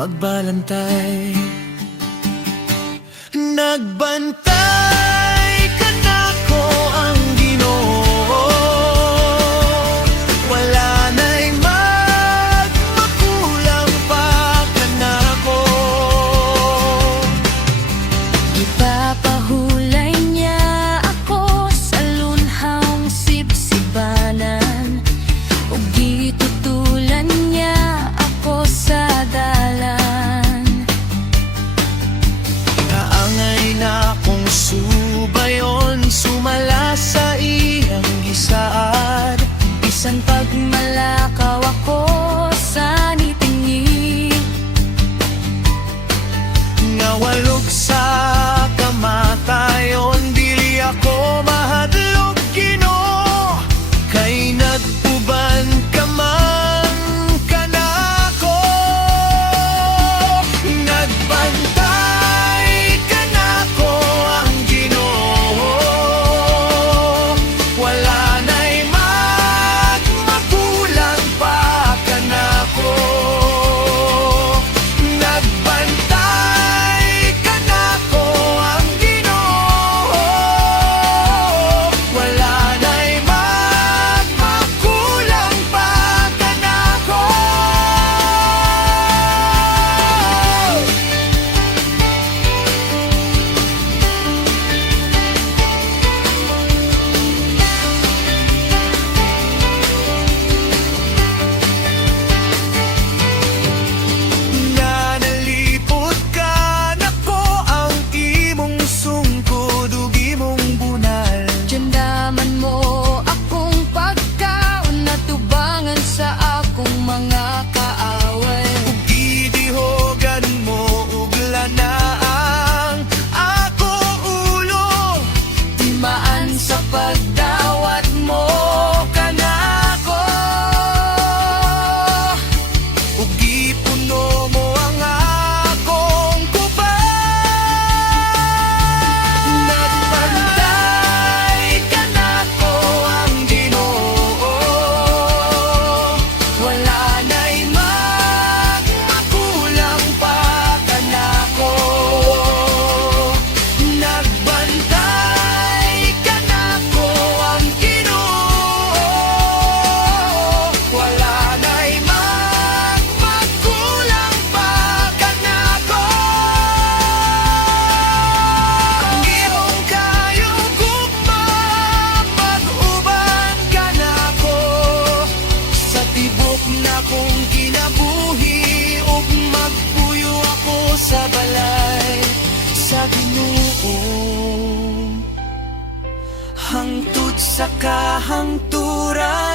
magbalantay. Nagbantay ka na ko ang Ginoo, wala na'y magmakulang pa ka na ko. Ipapahulay niya ako sa lunhang sipsibanan, ug gitutulan niya ako sa dalan. Naangay na akong subayon, sumala sa iyang gisaad. Bisan pagmalakaw ako sa nitingi, Nga walog sa kamatayon, dili ako mahadlok Ginoo, kay nagpuban ka man kanako. Nagbantay ka nako ang Ginoo, wala na'y magmakulang pa kanako. Nagbantay ka nako ang Ginoo, wala na'y magmakulang pa kanako. Nanalipod ka nako ang imong sungkod ug imong bunal. Diyandaman mo akong pagkaon, natubangan sa akong mga kaaway. Gidihogan mo ug lanaang ako ulo, Timaan sa pagdawat mo kanako, ug gipuno mo ang akong kuban. Nagbantay ka nako ang Ginoo, wala na'y magmakulang pa kanako. Nagbantay ka nako ang Ginoo, wala na'y magmakulang pa kanako. Ang iyong kayong gugma, mag-uban ka nako sa tibok na kong kinabuhi, ug magpuyo ako sa balay sa Ginoo. Hangtod sa kahangturan